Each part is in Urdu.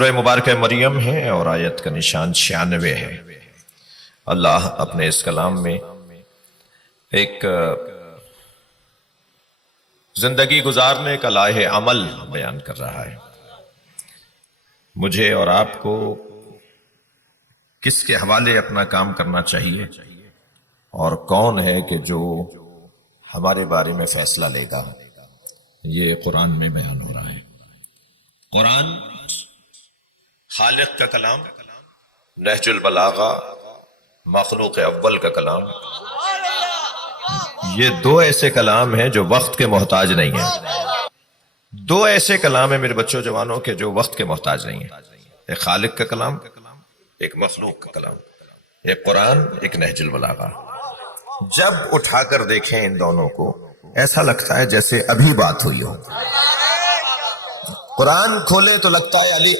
سورہ مبارک مریم ہے اور آیت کا نشان 96 ہے۔ اللہ اپنے اس کلام میں ایک زندگی گزارنے کا لائحہ عمل بیان کر رہا ہے۔ مجھے اور آپ کو کس کے حوالے اپنا کام کرنا چاہیے اور کون ہے کہ جو ہمارے بارے میں فیصلہ لے گا، یہ قرآن میں بیان ہو رہا ہے۔ قرآن خالق کا کلام، نہج البلاغہ مخلوق اول کا کلام، یہ دو ایسے کلام ہیں جو وقت کے محتاج نہیں ہیں۔ دو ایسے کلام ہیں میرے بچوں جوانوں کے جو وقت کے محتاج نہیں ہیں، ایک خالق کا کلام، ایک مخلوق کا کلام، ایک قرآن، ایک نہج البلاغہ۔ جب اٹھا کر دیکھیں ان دونوں کو ایسا لگتا ہے جیسے ابھی بات ہوئی ہو۔ قرآن کھولے تو لگتا ہے علی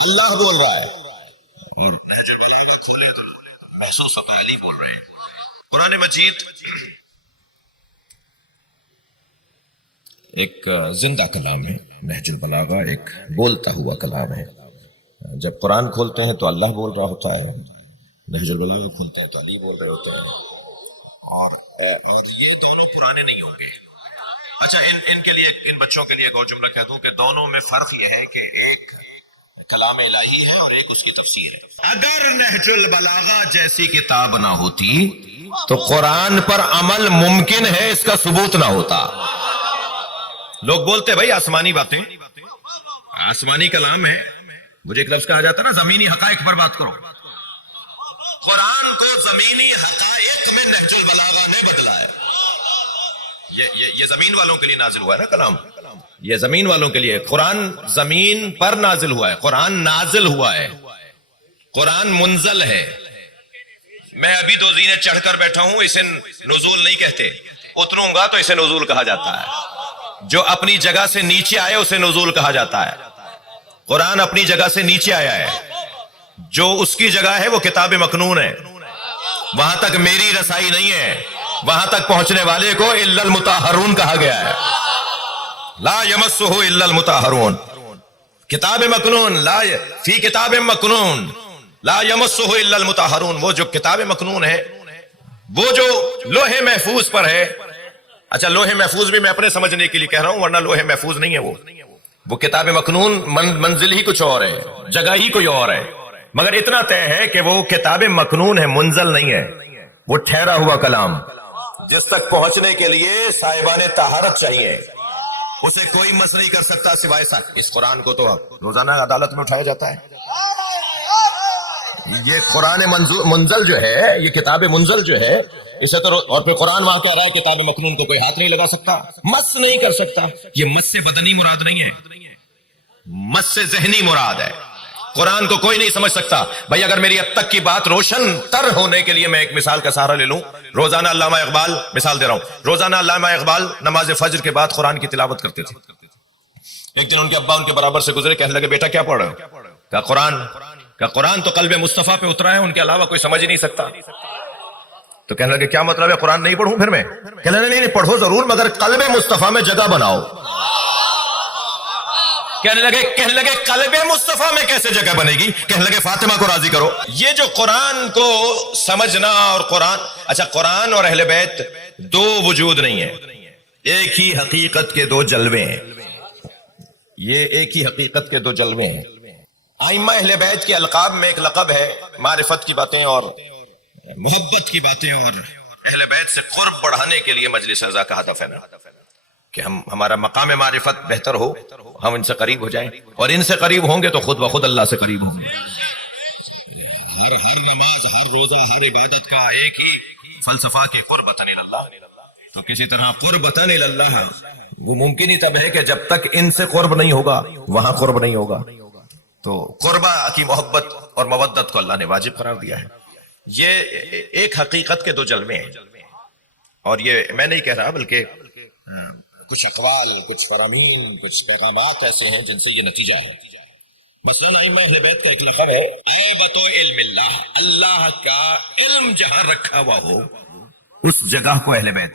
اللہ بول رہا ہے، اور نہج البلاغہ کھولے تو محسوس ہوتا ہے علی بول رہے ہیں۔ قرآن مجید ایک زندہ کلام ہے، نہج البلاغہ ایک بولتا ہوا کلام ہے۔ جب قرآن کھولتے ہیں تو اللہ بول رہا ہوتا ہے، نہج البلاغہ کھولتے ہیں تو علی بول رہے ہوتے ہیں، اور یہ دونوں پرانے نہیں ہوں گے۔ اچھا ان کے لیے، ان بچوں کے لیے ایک اور جملہ کہہ دوں کہ دونوں میں فرق یہ ہے کہ ایک کلام الہی ہے اور ایک اس کی تفسیر ہے۔ اگر نہج البلاغہ جیسی کتاب نہ ہوتی تو قرآن پر عمل ممکن ہے، اس کا ثبوت نہ ہوتا۔ لوگ بولتے بھائی آسمانی باتیں، آسمانی کلام ہے، مجھے ایک لفظ کہا جاتا ہے نا زمینی حقائق پر بات کرو۔ قرآن کو زمینی حقائق میں نہج البلاغہ نے بدلا ہے۔ یہ زمین والوں کے لیے نازل ہوا ہے نا کلام، یہ زمین والوں کے لیے۔ قرآن زمین پر نازل ہوا ہے، قرآن نازل ہوا ہے، قرآن منزل ہے۔ میں ابھی دو زینے چڑھ کر بیٹھا ہوں، اسے نزول نہیں کہتے، اتروں گا تو اسے نزول کہا جاتا ہے۔ جو اپنی جگہ سے نیچے آئے اسے نزول کہا جاتا ہے۔ قرآن اپنی جگہ سے نیچے آیا ہے، جو اس کی جگہ ہے وہ کتاب مکنون ہے، وہاں تک میری رسائی نہیں ہے، وہاں تک پہنچنے والے کو الا المطہرون کہا گیا ہے۔ لا یمسہ الا المطہرون، کتاب مکنون، لا فی کتاب مکنون لا یمسہ الا المطہرون، وہ جو کتاب مکنون ہے، وہ جو لوح محفوظ پر ہے۔ اچھا لوح محفوظ بھی میں اپنے سمجھنے کے لیے کہہ رہا ہوں، ورنہ لوح محفوظ نہیں ہے وہ کتاب مکنون منزل ہی کچھ اور ہے، جگہ ہی کوئی اور ہے، مگر اتنا طے ہے کہ وہ کتاب مکنون ہے، منزل نہیں ہے، وہ ٹھہرا ہوا کلام جس تک پہنچنے کے لیے صاحبان طہارت چاہیے، اسے کوئی مس نہیں کر سکتا سوائے اس قرآن کو تو روزانہ عدالت میں اٹھایا جاتا ہے۔ یہ قرآن منزل جو ہے، یہ کتاب منزل جو ہے، اسے تو اور پھر قرآن وہاں کہہ رہا ہے کتاب مکنون کو کوئی ہاتھ نہیں لگا سکتا، مس نہیں کر سکتا۔ یہ مس سے بدنی مراد نہیں ہے، مس سے ذہنی مراد ہے۔ قرآن کو کوئی نہیں سمجھ سکتا۔ بھائی اگر میری اب تک کی بات روشن تر ہونے کے لیے میں ایک مثال کا سہارا لے لوں، روزانہ علامہ اقبال، مثال دے رہا ہوں، روزانہ علامہ اقبال نماز فجر کے بعد قرآن کی تلاوت کرتے تھے۔ ایک دن ان کے ابا ان کے برابر سے گزرے، کہنے لگے بیٹا کیا پڑھ رہے ہو؟ کہا قرآن۔ کہا قرآن تو قلب مصطفیٰ پہ اترا ہے، ان کے علاوہ کوئی سمجھ ہی نہیں سکتا۔ تو کہنے لگے کیا مطلب ہے، قرآن نہیں پڑھوں پھر میں؟ کہنے لگے نہیں پڑھو ضرور، مگر قلب مصطفیٰ میں جگہ بناؤ۔ کہنے لگے قلب مصطفیٰ میں کیسے جگہ بنے گی؟ کہنے لگے فاطمہ کو راضی کرو۔ یہ جو قرآن کو سمجھنا اور قرآن، اچھا قرآن اور اہل بیت دو وجود نہیں ہے، ایک ہی حقیقت کے دو جلوے ہیں، یہ ایک ہی حقیقت کے دو جلوے ہیں۔ ائمہ اہل بیت کے القاب میں ایک لقب ہے معرفت کی باتیں اور محبت کی باتیں، اور اہل بیت سے قرب بڑھانے کے لیے مجلس رضا کا ہدف ہے نا کہ ہمارا مقام معرفت بہتر ہو، ہم ان سے قریب ہو جائیں، اور ان سے قریب ہوں گے تو خود بخود اللہ سے قریب ہوں گے۔ ہر نماز، ہر روزہ، ہر عبادت کا ایک ہی فلسفہ کی قربتاً اللہ، تو کسی طرح قربتاً اللہ وہ ممکن ہی تب ہے کہ جب تک ان سے قرب نہیں ہوگا وہاں قرب نہیں ہوگا۔ تو قربہ کی محبت اور مودت کو اللہ نے واجب قرار دیا ہے۔ یہ ایک حقیقت کے دو جلوے ہیں، اور یہ میں نہیں کہہ رہا بلکہ کچھ اقوال، کچھ فرامین، کچھ پیغامات ایسے ہیں جن سے یہ نتیجہ ہے۔ مثلاً ائمہ اہل بیت کا ایک لقب ہے عیبۃ علم اللہ، اللہ کا علم جہاں رکھا ہوا ہو اس جگہ کو اہل بیت